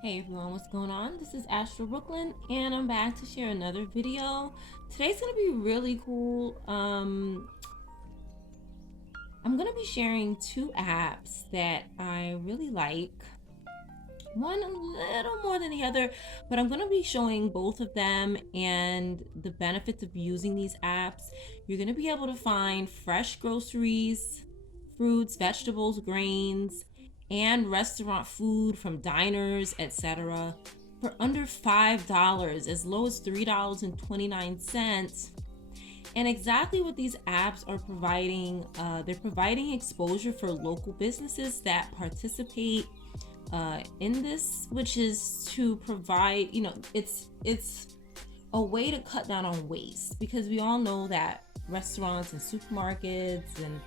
Hey everyone, what's going on? This is Astro Brooklyn and I'm back to share another video. Today's gonna be really cool. I'm gonna be sharing two apps that I really like. One a little more than the other, but I'm gonna be showing both of them and the benefits of using these apps. You're gonna be able to find fresh groceries, fruits, vegetables, grains, and restaurant food from diners, etc. for under $5, as low as $3.29. And exactly what these apps are providing, they're providing exposure for local businesses that participate in this, which is to provide, it's a way to cut down on waste, because we all know that restaurants and supermarkets and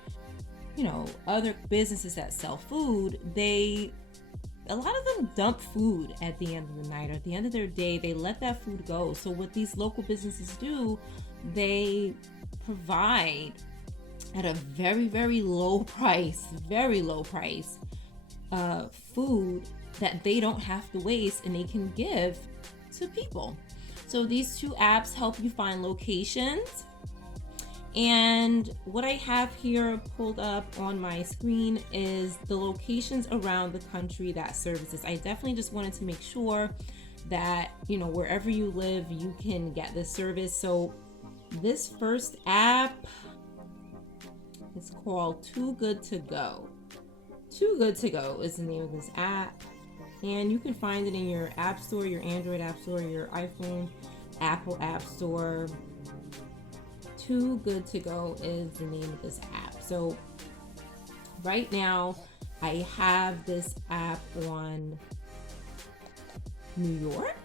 other businesses that sell food, a lot of them dump food at the end of the night, or at the end of their day they let that food go. So what these local businesses do, they provide at a very low price, food that they don't have to waste and they can give to people. So these two apps help you find locations. And what I have here pulled up on my screen is the locations around the country that services. I definitely just wanted to make sure that, wherever you live, you can get this service. So this first app is called Too Good to Go. Too Good to Go is the name of this app. And you can find it in your app store, your Android app store, your iPhone, Apple app store. Too Good to Go is the name of this app. So right now I have this app on New York,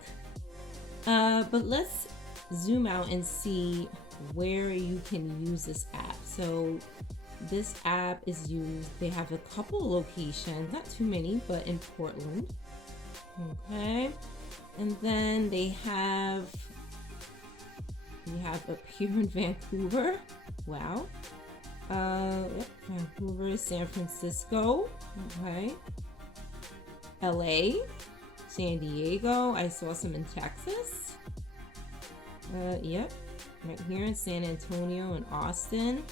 but let's zoom out and see where you can use this app. So this app is used, they have a couple locations, not too many, but in Portland. Okay, and then we have up here in Vancouver. Wow. Vancouver, San Francisco. Okay. LA, San Diego. I saw some in Texas. Yep. Right here in San Antonio and Austin.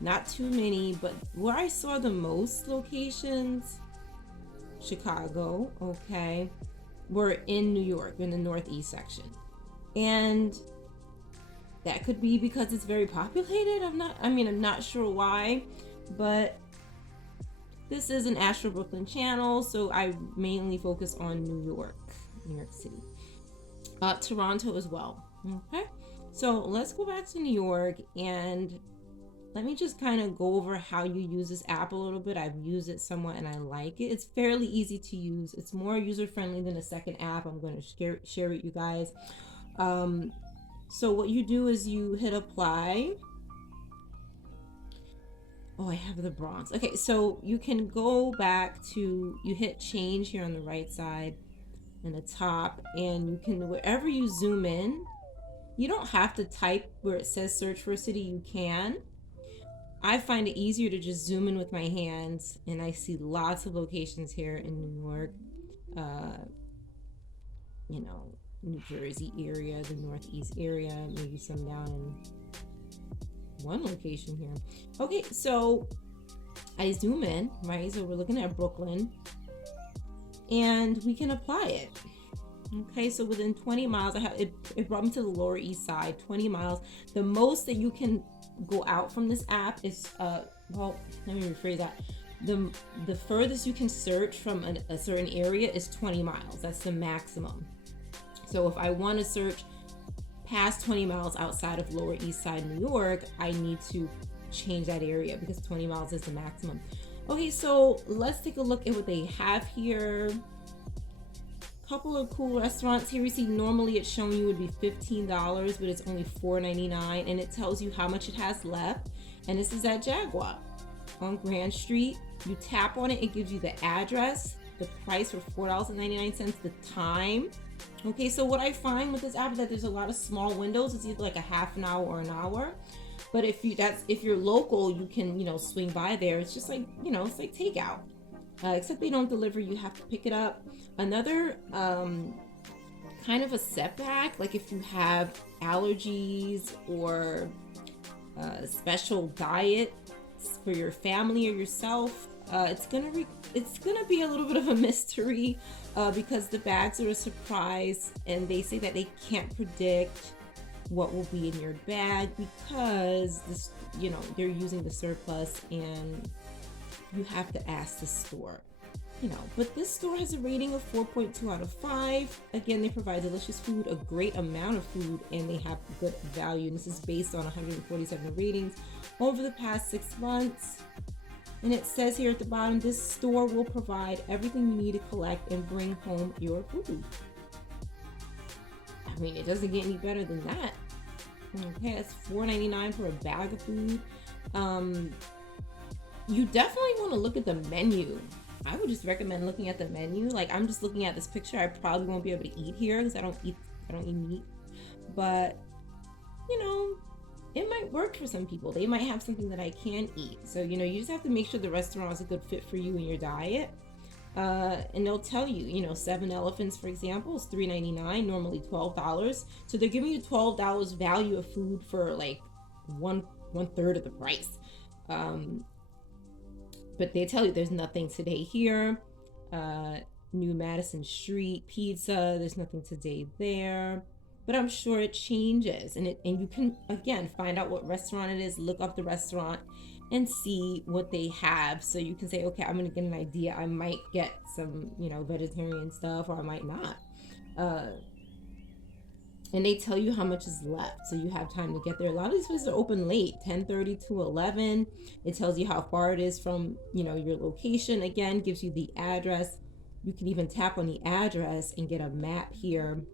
Not too many, but where I saw the most locations, Chicago, okay, were in New York, in the Northeast section. And that could be because it's very populated. I'm not sure why, but this is an Astro Brooklyn channel, so I mainly focus on New York City. Toronto as well. Okay, so let's go back to New York and let me just kind of go over how you use this app a little bit. I've used it somewhat and I like it. It's fairly easy to use. It's more user friendly than a second app I'm going to share with you guys. So what you do is you hit apply. Oh, I have the Bronx. Okay, so you can go back to, you hit change here on the right side and the top, and you can, wherever you zoom in, you don't have to type where it says search for a city, you can. I find it easier to just zoom in with my hands, and I see lots of locations here in New York, New Jersey area, the Northeast area, maybe some down in one location here. Okay, so I zoom in, right? So we're looking at Brooklyn, and we can apply it. Okay, so within 20 miles, it brought me to the Lower East Side, 20 miles. The most that you can go out from this app is, well, let me rephrase that. The furthest you can search from a certain area is 20 miles. That's the maximum. So if I want to search past 20 miles outside of Lower East Side New York, I need to change that area because 20 miles is the maximum. Okay, so let's take a look at what they have here. Couple of cool restaurants here. You see, normally it's showing you would be $15, but it's only $4.99, and it tells you how much it has left. And this is at Jaguar on Grand Street. You tap on it, it gives you the address, the price for $4.99, the time. Okay, so what I find with this app is that there's a lot of small windows. It's either like a half an hour or an hour. But if you're local, you can, swing by there. It's just like, it's like Takeout. except they don't deliver, you have to pick it up. Another kind of a setback, like if you have allergies or special diet for your family or yourself, it's gonna be a little bit of a mystery, because the bags are a surprise, and they say that they can't predict what will be in your bag because this, they're using the surplus, and you have to ask the store. But this store has a rating of 4.2 out of 5. Again, they provide delicious food, a great amount of food, and they have good value. And this is based on 147 ratings over the past 6 months. And it says here at the bottom, this store will provide everything you need to collect and bring home your food. I mean, it doesn't get any better than that. Okay, that's $4.99 for a bag of food. You definitely want to look at the menu. I would just recommend looking at the menu. Like, I'm just looking at this picture. I probably won't be able to eat here because I don't eat meat. But it might work for some people. They might have something that I can eat. So you just have to make sure the restaurant is a good fit for you and your diet. And they'll tell you, 7 Elephants, for example, is $3.99, normally $12. So they're giving you $12 value of food for like one third of the price. But they tell you there's nothing today here. New Madison Street Pizza, there's nothing today there. But I'm sure it changes. And you can, again, find out what restaurant it is, look up the restaurant, and see what they have. So you can say, okay, I'm going to get an idea. I might get some, vegetarian stuff, or I might not. And they tell you how much is left, so you have time to get there. A lot of these places are open late, 10:30 to 11. It tells you how far it is from your location. Again, gives you the address. You can even tap on the address and get a map here,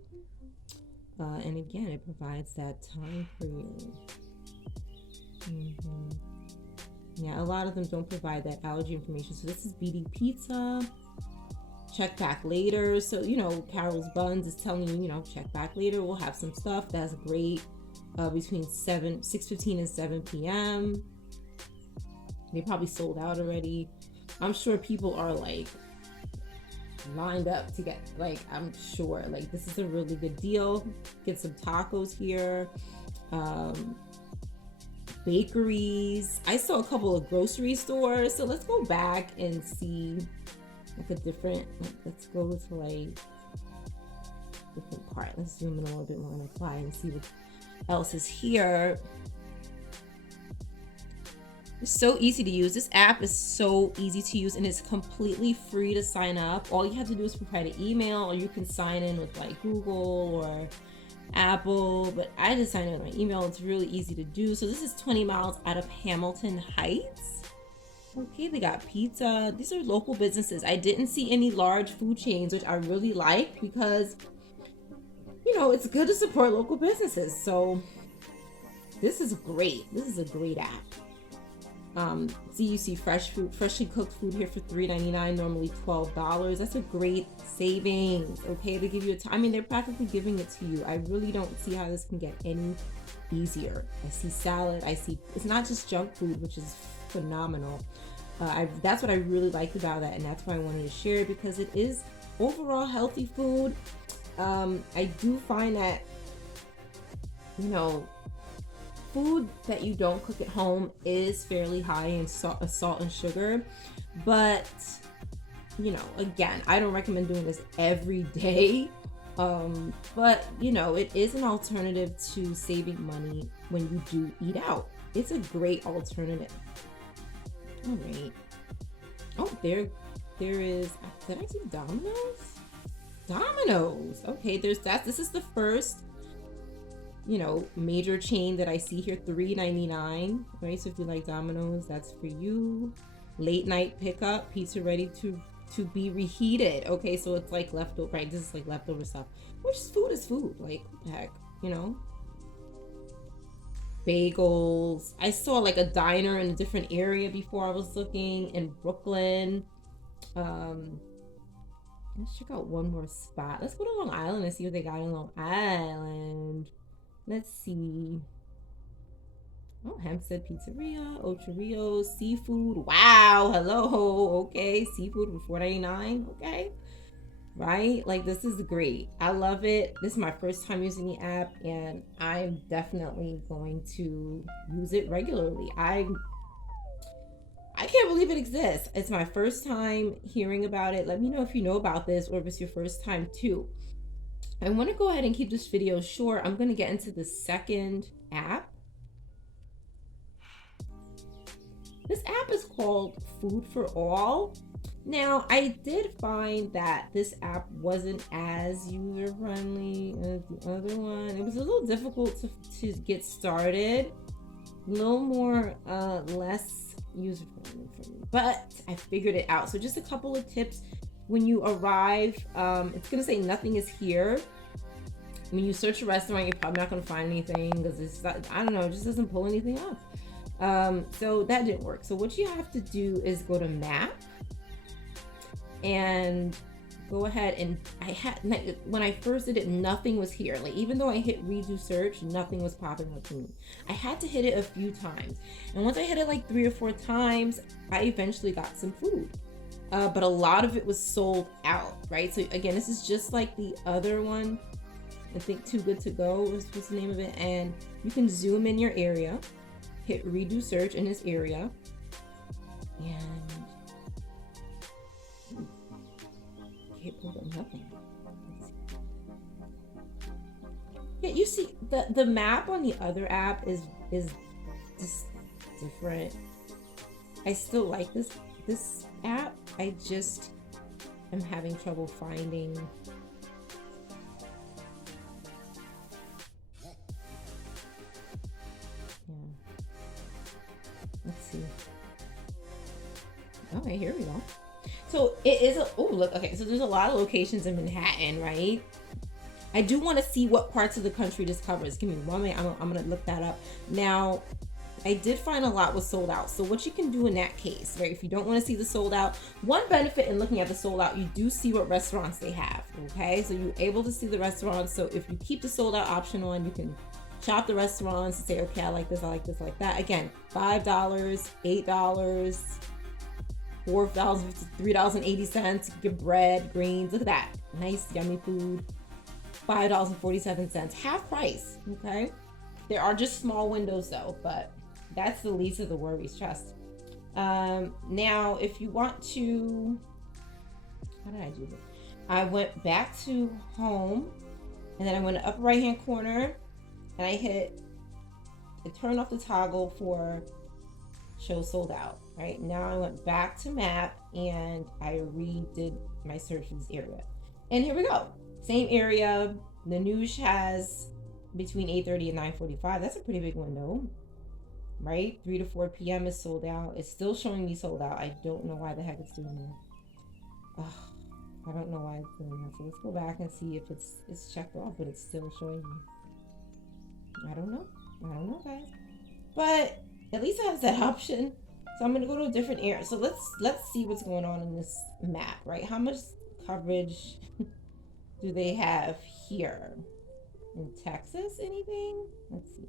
and again, it provides that time for you. Yeah, a lot of them don't provide that allergy information. So this is BD Pizza. Check back later. So Carol's Buns is telling you, check back later, we'll have some stuff. That's great. Between 6:15 and 7 p.m. They probably sold out already. I'm sure people are like lined up to get, I'm sure this is a really good deal. Get some tacos here. Bakeries. I saw a couple of grocery stores. So let's go back and see a different, let's go to different part. Let's zoom in a little bit more and apply and see what else is here. It's so easy to use. This app is so easy to use, and it's completely free to sign up. All you have to do is provide an email, or you can sign in with Google or Apple, but I just signed in with my email. It's really easy to do. So this is 20 miles out of Hamilton Heights. Okay, they got pizza. These are local businesses. I didn't see any large food chains, which I really like because, it's good to support local businesses. So this is great. This is a great app. So you see freshly cooked food here for $3.99, normally $12. That's a great savings. Okay, they give you they're practically giving it to you. I really don't see how this can get any easier. I see salad. It's not just junk food, which is phenomenal. That's what I really liked about that, and that's why I wanted to share it, because it is overall healthy food. I do find that food that you don't cook at home is fairly high in salt and sugar, but again, I don't recommend doing this every day. But it is an alternative to saving money when you do eat out. It's a great alternative. All right. Oh, there is. Did I see Domino's? Domino's. Okay, there's that. This is the first, major chain that I see here. $3.99. Right. So if you like Domino's, that's for you. Late night pickup. Pizza ready to be reheated. Okay, so it's like leftover. Right. This is like leftover stuff. Which food is food? Like, what the heck, bagels. I saw a diner in a different area before I was looking in Brooklyn. Let's check out one more spot. Let's go to Long Island and see what they got in Long Island. Let's see. Oh, Hempstead Pizzeria, Ocho Seafood. Wow, hello. Okay, seafood for $4.99. Okay, right? Like this is great. I love it. This is my first time using the app, and I'm definitely going to use it regularly. I can't believe it exists. It's my first time hearing about it. Let me know if you know about this or if it's your first time too. I want to go ahead and keep this video short. I'm going to get into the second app. This app is called Food for All. Now, I did find that this app wasn't as user friendly as the other one. It was a little difficult to get started, a little more less user friendly for me, but I figured it out. So just a couple of tips when you arrive. It's gonna say nothing is here. When you search a restaurant, you're probably not gonna find anything because it's not, I don't know, it just doesn't pull anything up. So that didn't work. So what you have to do is go to map and go ahead, and when I first did it, nothing was here. Like even though I hit redo search, nothing was popping up to me. I had to hit it a few times, and once I hit it like 3 or 4 times, I eventually got some food. But a lot of it was sold out, right? So again, this is just like the other one. I think Too Good to Go was the name of it, and you can zoom in your area, hit redo search in this area, and it pulled up nothing. Yeah, you see the map on the other app is just different. I still like this app. I just am having trouble finding. Yeah. Let's see. Okay, here we go. So it is a, oh look, okay, so there's a lot of locations in Manhattan, right? I do want to see what parts of the country this covers. Give me 1 minute, I'm gonna look that up. Now, I did find a lot was sold out. So what you can do in that case, right? If you don't want to see the sold out, one benefit in looking at the sold out, you do see what restaurants they have, okay? So you're able to see the restaurants. So if you keep the sold out option on, you can shop the restaurants and say, okay, I like this, I like this, I like that. Again, $5, $8, $4, $3.80. You get bread, greens. Look at that. Nice, yummy food. $5.47. Half price. Okay. There are just small windows though, but that's the least of the worries, trust. Now, if you want to, how did I do this? I went back to home, and then I went to upper right hand corner, and I turned off the toggle for show sold out. Right now I went back to map and I redid my search for this area, and here we go. Same area. The news has between 8:30 and 9:45. That's a pretty big window, right? 3 to 4 p.m. is sold out. It's still showing me sold out. I don't know why the heck it's doing that. I don't know why it's doing that. So let's go back and see if it's checked off, but it's still showing me. I don't know, guys. But at least it has that option. So I'm gonna go to a different area. So let's see what's going on in this map, right? How much coverage do they have here? In Texas, anything? Let's see.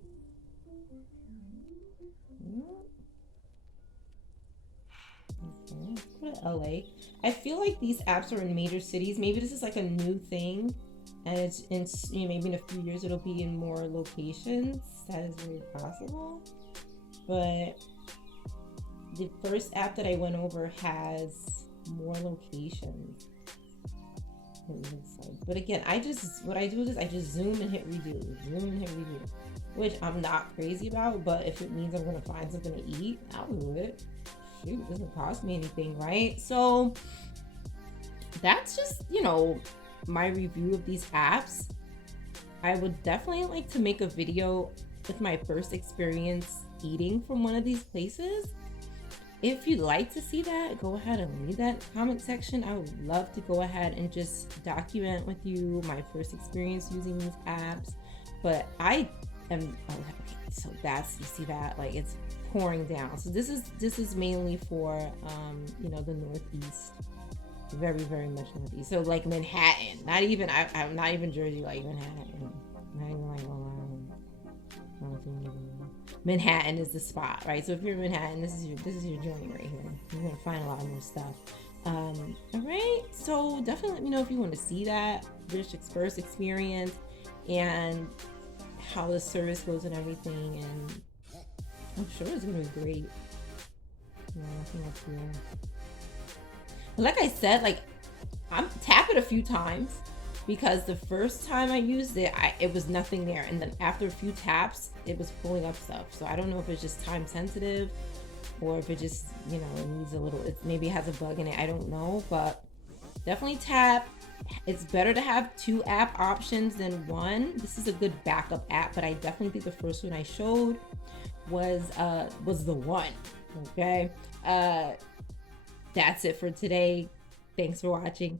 Okay, let's go to LA. I feel like these apps are in major cities. Maybe this is like a new thing, and it's in, you know, maybe in a few years it'll be in more locations. That is very possible. But the first app that I went over has more locations. It looks like. But again, what I do is I just zoom and hit redo, which I'm not crazy about. But if it means I'm gonna find something to eat, I'll do it. Shoot, it doesn't cost me anything, right? So that's just, you know, my review of these apps. I would definitely like to make a video with my first experience eating from one of these places. If you'd like to see that, go ahead and leave that in the comment section. I would love to go ahead and just document with you my first experience using these apps. But I am, oh, okay, so that's, you see that, like it's pouring down. So this is mainly for you know, the Northeast, very, very much Northeast. So like Manhattan, not even, I'm not even Jersey, like Manhattan, not even like Long Island. Manhattan is the spot, right? So if you're in Manhattan, this is your journey right here. You're gonna find a lot more stuff. All right, so definitely let me know if you want to see that British Express experience and how the service goes and everything. And I'm sure it's gonna be great. Yeah, nothing up here. But like I said, like I'm tap it a few times because the first time I used it, it was nothing there, and then after a few taps, it was pulling up stuff. So I don't know if it's just time sensitive, or if it just, you know, it needs a little. It maybe has a bug in it. I don't know, but definitely tap. It's better to have 2 app options than 1. This is a good backup app, but I definitely think the first one I showed was the one. Okay, that's it for today. Thanks for watching.